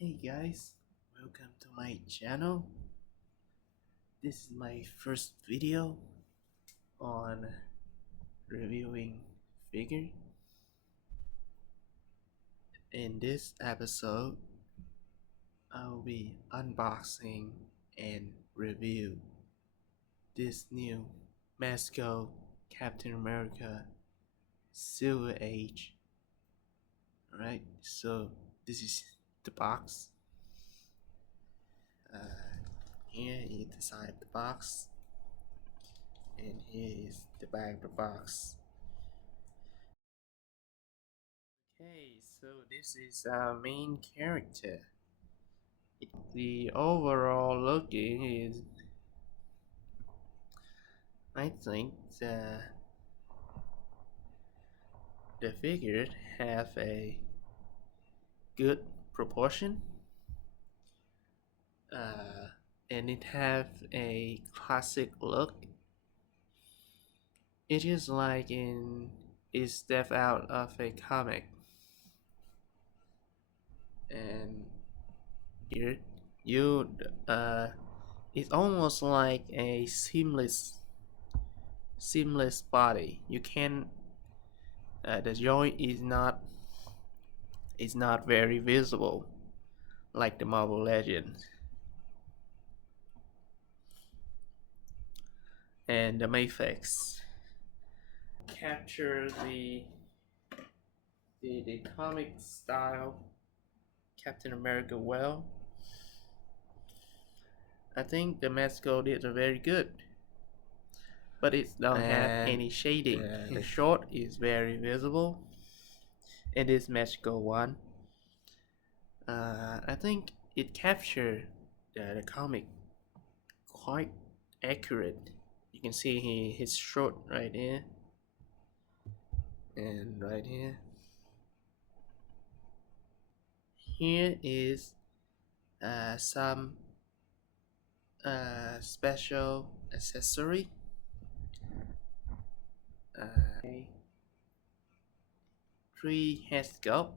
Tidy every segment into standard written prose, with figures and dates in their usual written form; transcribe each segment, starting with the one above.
Hey guys, welcome to my channel. This is my first video on reviewing figure. In this episode, I'll be unboxing and review this new Mezco Captain America Silver Age. Alright, so this is the box. Here is the side of the box, and here is the back of the box. Okay, so this is our main character. The overall looking is, I think the figure have a good proportion, and it have a classic look. It is like is step out of a comic, and here you it's almost like a seamless body. You can the joint is not very visible like the Marvel Legends. And the Mayfix capture the comic style Captain America well. I think the Mezco did a very good, but it don't have any shading. The short is very visible in this Mezco One. I think it captured the comic quite accurate. You can see his short right here and right here. Here is some special accessory. Three head sculpt,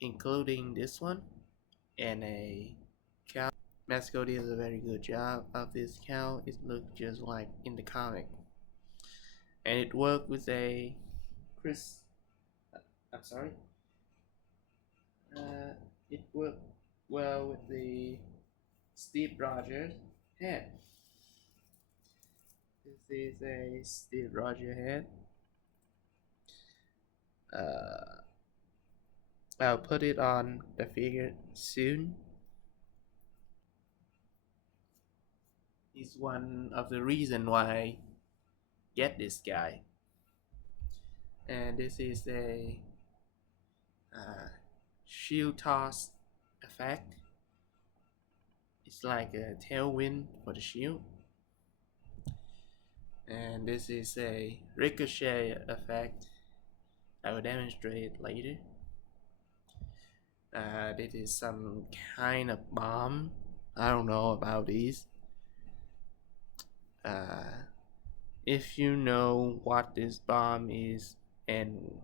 including this one, and a cow. Mezco did a very good job of this cow. It looked just like in the comic, and it worked with a Chris. I'm sorry. It worked well with the Steve Rogers head. This is a Steve Rogers head. I'll put it on the figure soon. It's one of the reason why I get this guy. And this is a shield toss effect. It's like a tailwind for the shield. And this is a ricochet effect. I will demonstrate it later. This is some kind of bomb. I don't know about these. If you know what this bomb is and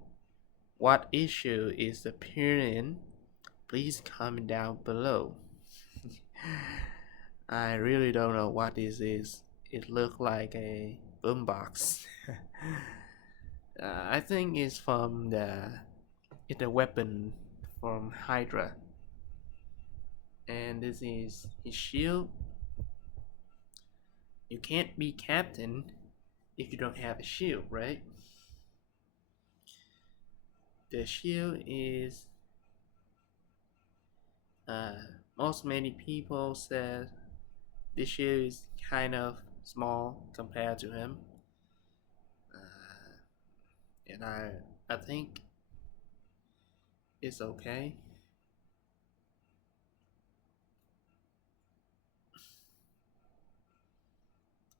what issue is appearing, please comment down below. I really don't know what this is. It looked like a boombox. I think it's from it's a weapon from Hydra. And this is his shield. You can't be captain if you don't have a shield, right? The shield is many people said this shield is kind of small compared to him, and I think it's okay.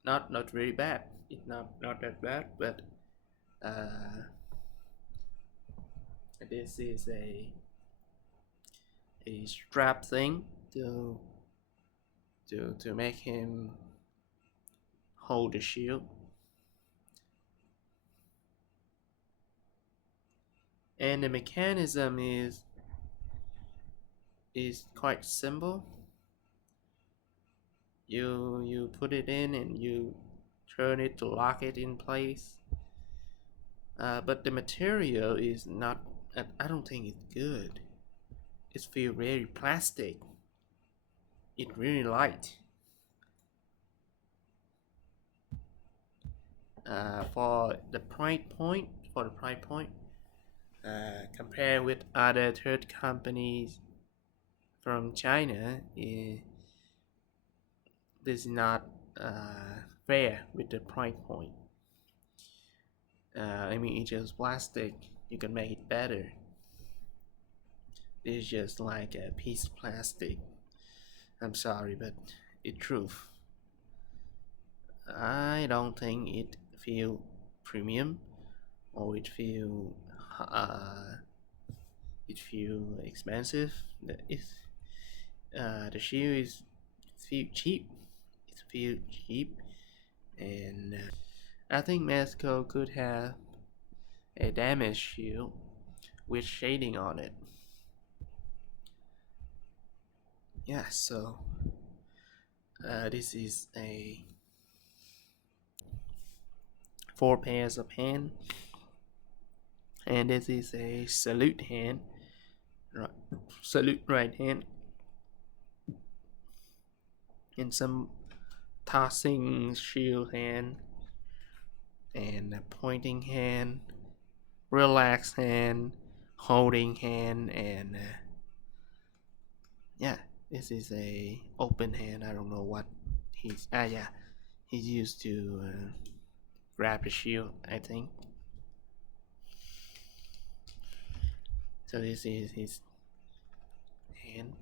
Not very bad. It's not that bad, but this is a strap thing to make him hold the shield. And the mechanism is is quite simple. You put it in and you turn it to lock it in place. But the material is not. I don't think it's good. It feels very plastic. It's really light. For the price point, compared with other third companies from China, this is not fair with the price point. I mean, it's just plastic. You can make it better. It's just like a piece of plastic. I'm sorry, but it's truth. I don't think it feel premium or uh, it feel expensive. The shoe is feel cheap. It feel cheap, and I think Mezco could have a damaged shoe with shading on it. Yeah, so this is a 4 pairs of hand, and this is a salute hand, right, salute right hand, and some tossing shield hand, and a pointing hand, relaxed hand, holding hand, and yeah, this is a open hand. I don't know what yeah, he's used to grab the shield, I think. So this is his hand.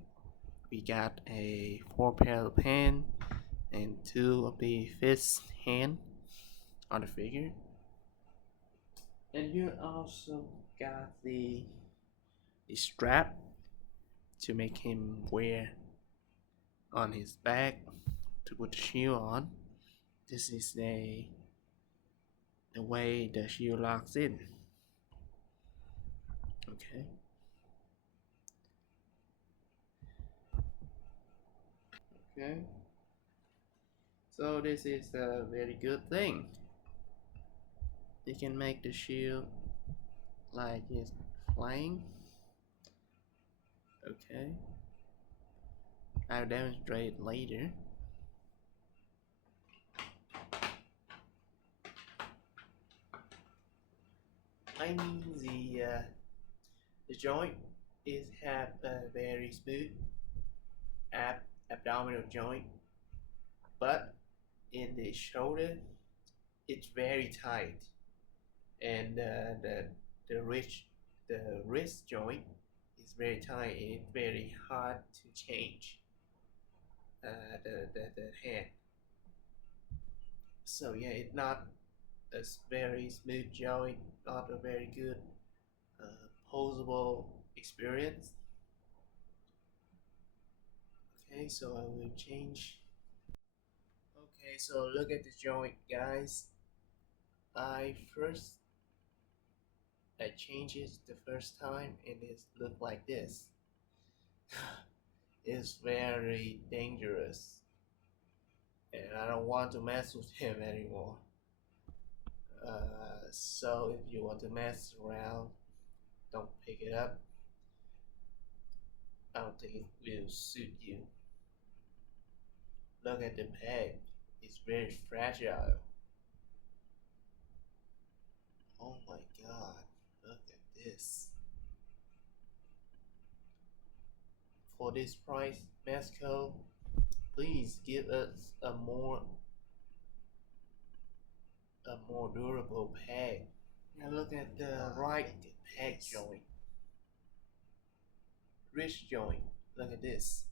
We got a 4 pair of hand and 2 of the fist hand on the figure. And you also got the strap to make him wear on his back to put the shield on. This is the way the shield locks in. Okay. Okay. So this is a very good thing. You can make the shield like it's flying. Okay. I'll demonstrate later. I mean the joint is have a very smooth abdominal joint, but in the shoulder it's very tight, and the wrist joint is very tight. It's very hard to change the hand. So yeah, it's not a very smooth joint, not a very good posable experience. Okay, so I will change. Okay, so look at the joint, guys. I changed it the first time and it looked like this. It's very dangerous, and I don't want to mess with him anymore. So if you want to mess around, don't pick it up. I don't think it will suit you. Look at the peg, it's very fragile. Oh my god, look at this. For this price, Mezco, please give us a more durable peg. Now look at the right peg joint, wrist joint. Look at this.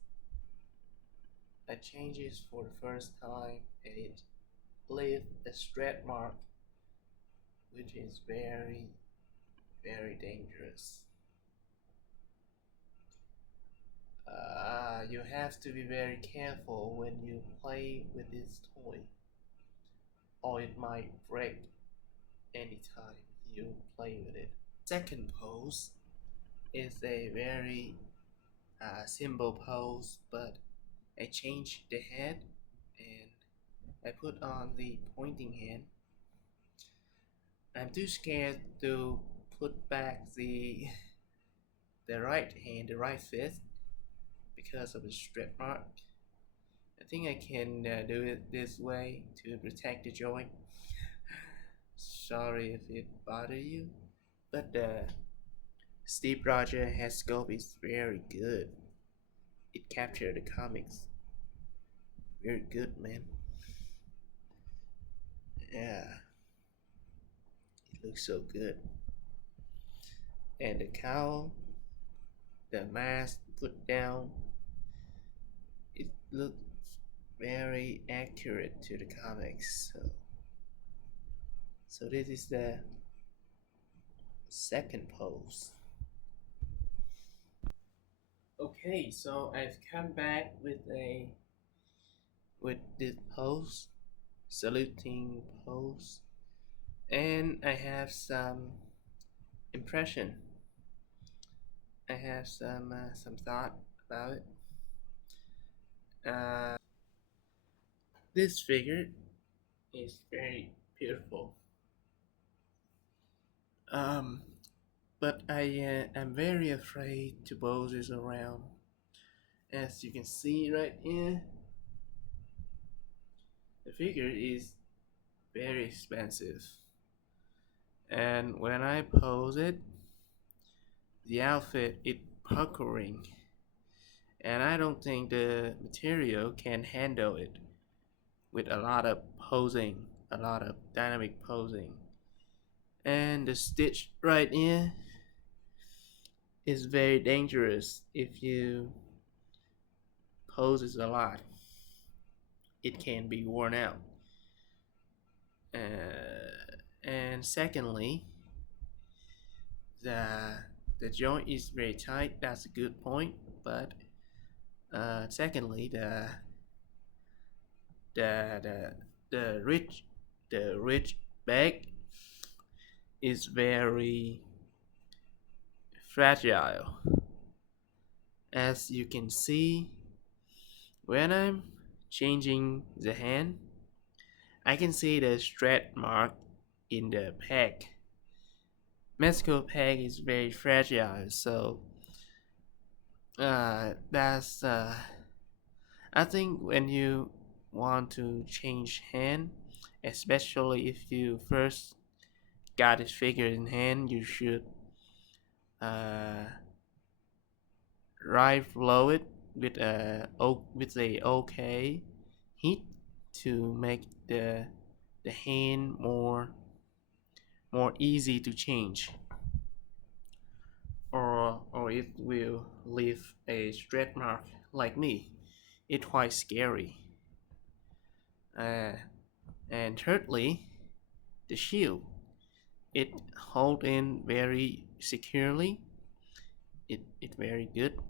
I changed it for the first time and it left a stretch mark, which is very dangerous. You have to be very careful when you play with this toy, or it might break anytime you play with it. Second pose is a very simple pose, but I changed the head and I put on the pointing hand. I'm too scared to put back the right hand, the right fist, because of the stretch mark. I think I can do it this way to protect the joint. Sorry if it bothers you, but Steve Rogers has scope is very good. It captured the comics very good, man. Yeah, it looks so good. And the cowl, the mask put down, it looks very accurate to the comics. So this is the second pose. Okay, so I've come back with this pose, saluting pose, and I have some impression. I have some thought about it. Uh, this figure is very beautiful. Um, but I am very afraid to pose this around. As you can see right here, the figure is very expensive, and when I pose it, the outfit is puckering, and I don't think the material can handle it with a lot of posing, a lot of dynamic posing. And the stitch right here is very dangerous if you pose it a lot. It can be worn out. And secondly, the the joint is very tight. That's a good point. But secondly, the the the rich the rich bag is very fragile. As you can see, when I'm changing the hand, I can see the stretch mark in the peg. Mezco peg is very fragile, so that's I think when you want to change hand, especially if you first got this figure in hand, you should uh, right flow it with a okay heat to make the hand more easy to change, or it will leave a stretch mark like me. It's quite scary. Uh, and thirdly, the shield. It hold in very securely. It very good.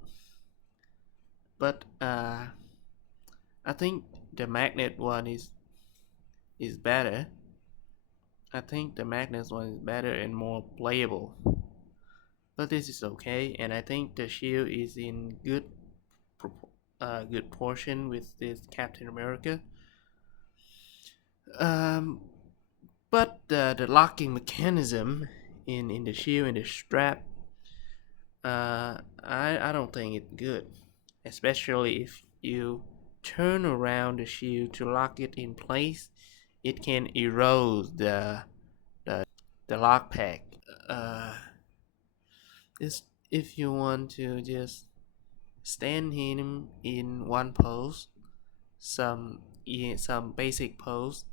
But I think the magnet one is better. I think the magnet one is better and more playable. But this is okay, and I think the shield is in good portion with this Captain America. Um, but the locking mechanism in the shield and the strap, I don't think it's good, especially if you turn around the shield to lock it in place. It can erode the lock pack. Uh, it's, if you want to just stand him in one pose, some basic pose,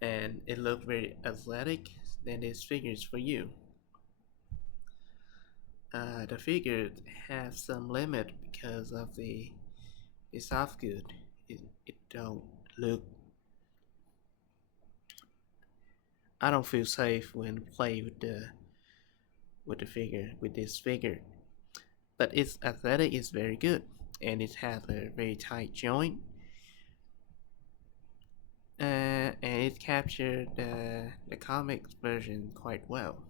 and it looks very athletic, then this figure is for you. The figure has some limit because of the soft good. It don't look. I don't feel safe when play with the figure with this figure. But its aesthetic is very good, and it has a very tight joint, and it captured the comics version quite well.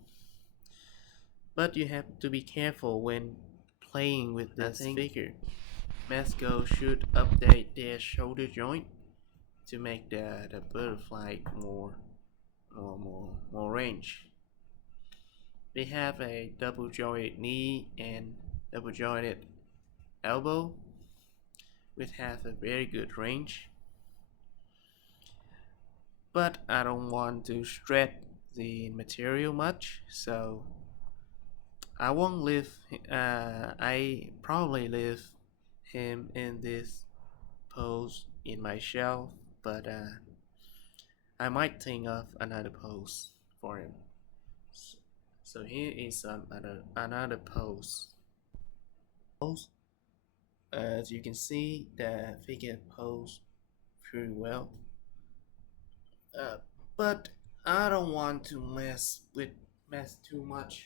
But you have to be careful when playing with this figure. Mezco should update their shoulder joint to make the butterfly more range. They have a double jointed knee and double jointed elbow, which has a very good range. But I don't want to stretch the material much, so I won't leave. I probably leave him in this pose in my shelf, but I might think of another pose for him. So here is another pose. As you can see, the figure pose pretty well, but I don't want to mess too much.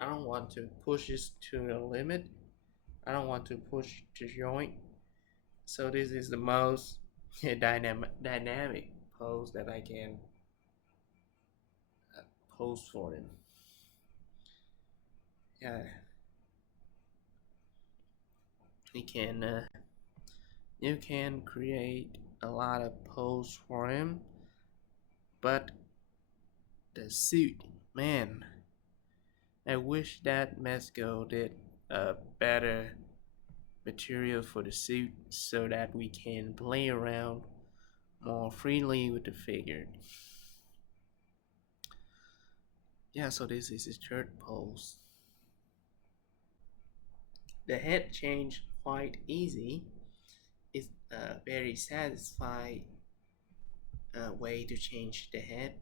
I don't want to push this to the limit. I don't want to push the joint. So this is the most dynamic pose that I can pose for him. Yeah, you can create a lot of pose for him, but the suit, man, I wish that Mezco did a better material for the suit so that we can play around more freely with the figure. Yeah, so this is his third pose. The head change quite easy. It's a very satisfying way to change the head.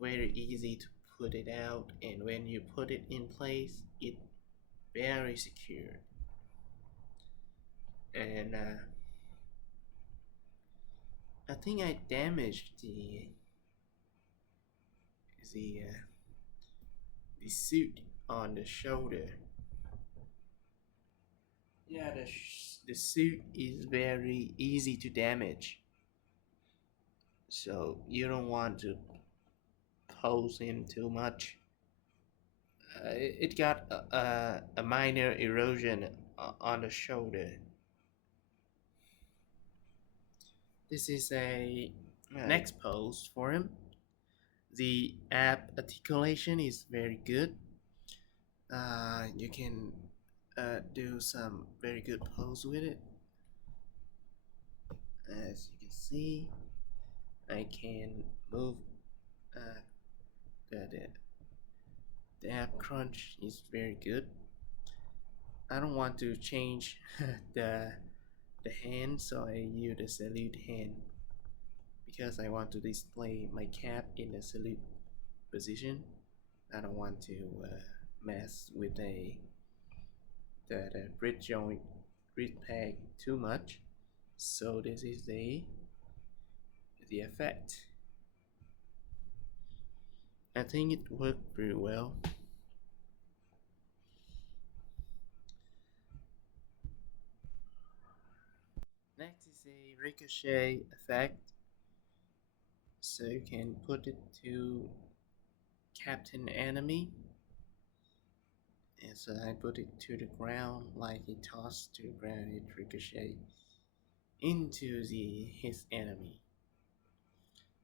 Very easy to put it out, and when you put it in place, it's very secure. And I think I damaged the uh, the suit on the shoulder. Yeah, the suit is very easy to damage, so you don't want to pose him too much. It got a minor erosion on the shoulder. This is a next pose for him. The ab articulation is very good. You can do some very good pose with it. As you can see, I can move uh, the ab crunch is very good. I don't want to change the hand, so I use the salute hand because I want to display my cap in the salute position. I don't want to mess with the bridge joint grid peg too much. So this is the effect. I think it worked pretty well. Next is a ricochet effect. So you can put it to captain enemy. And so I put it to the ground, like it tossed to the ground, it ricochet into his enemy.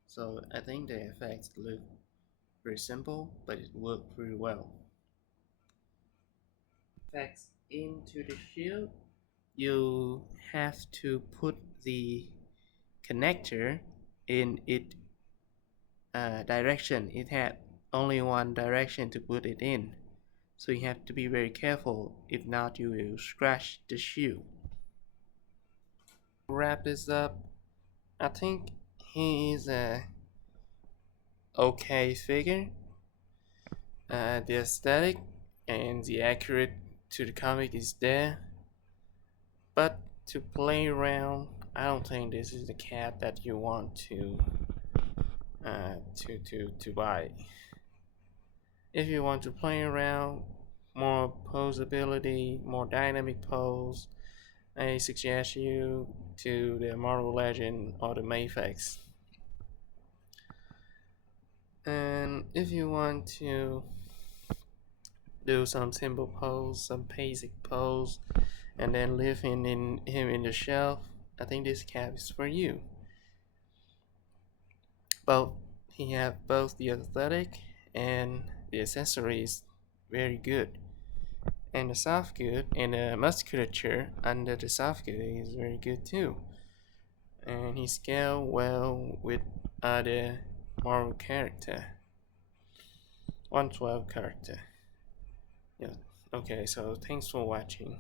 So I think the effects look very simple, but it worked pretty well. Effects into the shield, you have to put the connector in its direction. It had only one direction to put it in, so you have to be very careful, if not you will scratch the shield. Wrap this up, I think he is a okay figure. The aesthetic and the accurate to the comic is there, but to play around, I don't think this is the cat that you want to buy. If you want to play around, more posability, more dynamic pose, I suggest you to the Marvel Legend or the Mayfax. And if you want to do some simple pose, some basic pose, and then leave him in the shelf, I think this cap is for you. Both he have both the aesthetic and the accessories very good, and the soft good and the musculature under the soft good is very good too, and he scale well with other Marvel character, 112 character. Yeah. Okay, so thanks for watching.